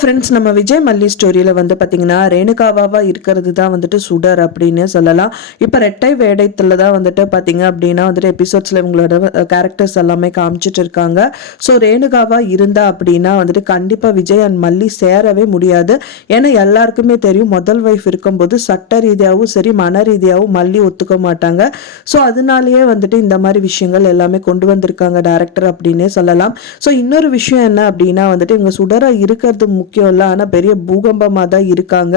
Friends, நம்ம விஜய் மல்லி ஸ்டோரியில் வந்து பார்த்தீங்கன்னா ரேணுகாவாக இருக்கிறது தான் வந்துட்டு சுடர் அப்படின்னு சொல்லலாம். இப்போ ரெட்டை வேடத்தில் தான் வந்துட்டு பார்த்தீங்க அப்படின்னா வந்துட்டு எபிசோட்ஸில் இவங்களோட கேரக்டர்ஸ் எல்லாமே காமிச்சிட்டு இருக்காங்க. ஸோ ரேணுகாவாக இருந்தா அப்படின்னா வந்துட்டு கண்டிப்பாக விஜய் அண்ட் மல்லி சேரவே முடியாது. ஏன்னா எல்லாருக்குமே தெரியும், முதல் வைஃப் இருக்கும்போது சட்ட ரீதியாகவும் சரி மன ரீதியாகவும் மல்லி ஒத்துக்க மாட்டாங்க. ஸோ அதனாலேயே வந்துட்டு இந்த மாதிரி விஷயங்கள் எல்லாமே கொண்டு வந்திருக்காங்க டேரக்டர் அப்படின்னே சொல்லலாம். ஸோ இன்னொரு விஷயம் என்ன அப்படின்னா வந்துட்டு இவங்க சுடராக இருக்கிறது முக்கியம் இல்லை, ஆனால் பெரிய பூகம்பமாக தான் இருக்காங்க.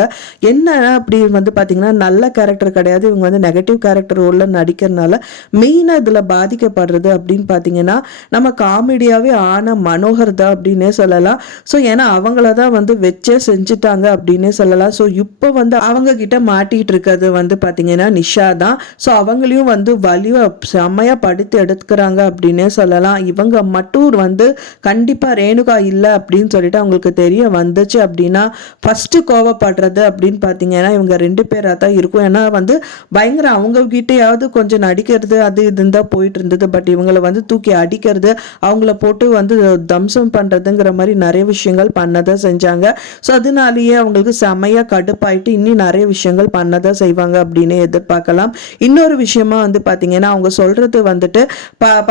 என்ன அப்படி வந்து பார்த்தீங்கன்னா நல்ல கேரக்டர் கிடையாது, இவங்க வந்து நெகட்டிவ் கேரக்டர் ரோலில் நடிக்கிறதுனால மெயினாக இதில் பாதிக்கப்படுறது அப்படின்னு பார்த்தீங்கன்னா நம்ம காமெடியாகவே ஆன மனோகர் தான் அப்படின்னே சொல்லலாம். ஸோ ஏன்னா அவங்கள தான் வந்து வச்சே செஞ்சுட்டாங்க அப்படின்னே சொல்லலாம். ஸோ இப்போ வந்து அவங்க கிட்ட மாட்டிகிட்டு இருக்கிறது வந்து பார்த்தீங்கன்னா நிஷா தான். ஸோ அவங்களையும் வந்து வலிவை செம்மையாக படுத்து எடுத்துக்கிறாங்க அப்படின்னே சொல்லலாம். இவங்க மட்டும் வந்து கண்டிப்பாக ரேணுகா இல்லை அப்படின்னு சொல்லிட்டு அவங்களுக்கு தெரிய வந்துச்சு அப்படின்னா ஃபர்ஸ்ட் கோவப்படுறது அப்படின்னு பார்த்தீங்கன்னா இவங்க 2 பேராக தான் இருக்கும். ஏன்னா வந்து பயங்கர அவங்க கிட்டேயாவது கொஞ்சம் நடிக்கிறது அது இதுன்னு தான் போயிட்டு இருந்தது. பட் இவங்களை வந்து தூக்கி அடிக்கிறது, அவங்கள போட்டு வந்து தம்சம் பண்ணுறதுங்கிற மாதிரி நிறைய விஷயங்கள் பண்ணதான் செஞ்சாங்க. ஸோ அதனாலேயே அவங்களுக்கு செமையாக கடுப்பாயிட்டு இன்னும் நிறைய விஷயங்கள் பண்ணதான் செய்வாங்க அப்படின்னு எதிர்பார்க்கலாம். இன்னொரு விஷயமா வந்து பார்த்தீங்கன்னா அவங்க சொல்றது வந்துட்டு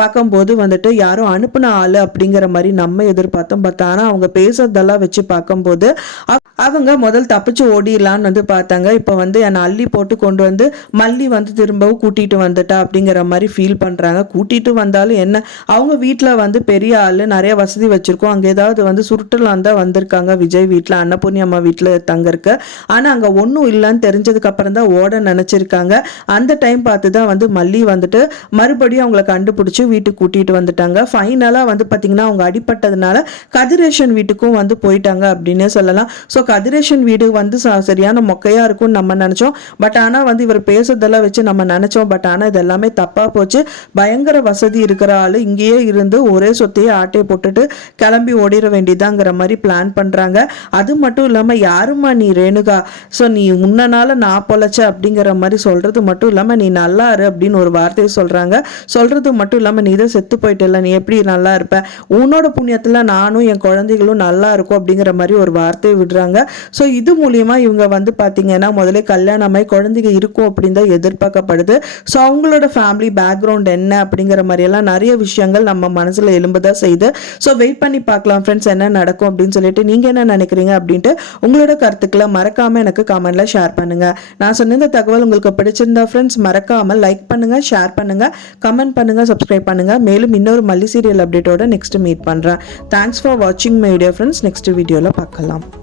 பார்க்கும்போது வந்துட்டு யாரும் அனுப்புன ஆள் அப்படிங்கிற மாதிரி நம்ம எதிர்பார்த்தோம். பட் ஆனால் அவங்க பேசுறதெல்லாம் வச்சு பார்க்கும்போது அவங்க முதல் தப்பிச்சு ஓடிடலான்னு வந்து பார்த்தாங்க. இப்போ வந்து என்னை அள்ளி போட்டு கொண்டு வந்து மல்லி வந்து திரும்பவும் கூட்டிகிட்டு வந்துட்டா அப்படிங்கிற மாதிரி ஃபீல் பண்ணுறாங்க. கூட்டிகிட்டு வந்தாலும் என்ன, அவங்க வீட்டில் வந்து பெரிய ஆள் நிறைய வசதி வச்சுருக்கோம், அங்கே ஏதாவது வந்து சுருட்டலாம் தான் வந்திருக்காங்க விஜய் வீட்டில், அன்னபூர்ணி அம்மா வீட்டில் தங்கிருக்கு. ஆனால் அங்கே ஒன்றும் இல்லைன்னு தெரிஞ்சதுக்கப்புறம் தான் ஓட நினச்சிருக்காங்க. அந்த டைம் பார்த்து தான் வந்து மல்லி வந்துட்டு மறுபடியும் அவங்கள கண்டுபிடிச்சி வீட்டுக்கு கூட்டிகிட்டு வந்துட்டாங்க. ஃபைனலாக வந்து பார்த்திங்கன்னா அவங்க அடிப்பட்டதுனால கதிரேஷன் வீட்டுக்கும் வந்து போயிட்டாங்க அப்படின்னே சொல்லலாம். ஸோ கதிரேஷன் வீடு வந்து சரியான மொக்கையாக இருக்கும்னு நம்ம நினச்சோம். பட் ஆனால் வந்து இவர் பேசுறதெல்லாம் வச்சு நம்ம நினச்சோம். பட் ஆனால் இது எல்லாமே தப்பாக போச்சு. பயங்கர வசதி இருக்கிற ஆள் இங்கேயே இருந்து ஒரே சொத்தையே ஆட்டையை போட்டுட்டு கிளம்பி ஓடிட வேண்டியதாங்கிற மாதிரி பிளான் பண்ணுறாங்க. அது மட்டும் இல்லாமல் யாருமா நீ ரேணுகா, ஸோ நீ உன்னனால நான் பொழைச்ச அப்படிங்கிற மாதிரி சொல்கிறது மட்டும் இல்லாமல் நீ நல்லா இரு அப்படின்னு ஒரு வார்த்தையை சொல்கிறாங்க. சொல்கிறது மட்டும் இல்லாமல் நீ தான் செத்து போயிட்டல, நீ எப்படி நல்லா இருப்ப, உன்னோட புண்ணியத்தில் நானும் என் குழந்தைகளும் நல்லா இருக்கும் அப்படிங்கிற மாதிரி ஒரு வார்த்தையை விடுறாங்க. ஸோ இது மூலியமா இவங்க வந்து பார்த்தீங்கன்னா முதல்ல கல்யாணமாய் குழந்தைங்க இருக்கும் அப்படின்னு தான் எதிர்பார்க்கப்படுது. ஸோ அவங்களோட ஃபேமிலி பேக்ரவுண்ட் என்ன அப்படிங்கிற மாதிரியெல்லாம் நிறைய விஷயங்கள் நம்ம மனசில் எலும்புதான் செய்யுது. ஸோ வெயிட் பண்ணி பார்க்கலாம் ஃப்ரெண்ட்ஸ் என்ன நடக்கும் அப்படின்னு சொல்லிட்டு நீங்கள் என்ன நினைக்கிறீங்க அப்படின்ட்டு உங்களோட கருத்துக்களை மறக்காமல் எனக்கு கமெண்ட்ல ஷேர் பண்ணுங்க. நான் சொன்ன இந்த தகவல் உங்களுக்கு பிடிச்சிருந்தா ஃப்ரெண்ட்ஸ் மறக்காமல் லைக் பண்ணுங்க, ஷேர் பண்ணுங்க, கமெண்ட் பண்ணுங்க, சப்ஸ்கிரைப் பண்ணுங்க. மேலும் இன்னொரு மல்லி சீரியல் அப்டேட்டோட நெக்ஸ்ட் மீட் பண்ணுறேன். தேங்க்ஸ் ஃபார் வாட்சிங் மை வீடியோ ஃப்ரெண்ட்ஸ். நெக்ஸ்ட் வீடியோவில் பார்க்கலாம்.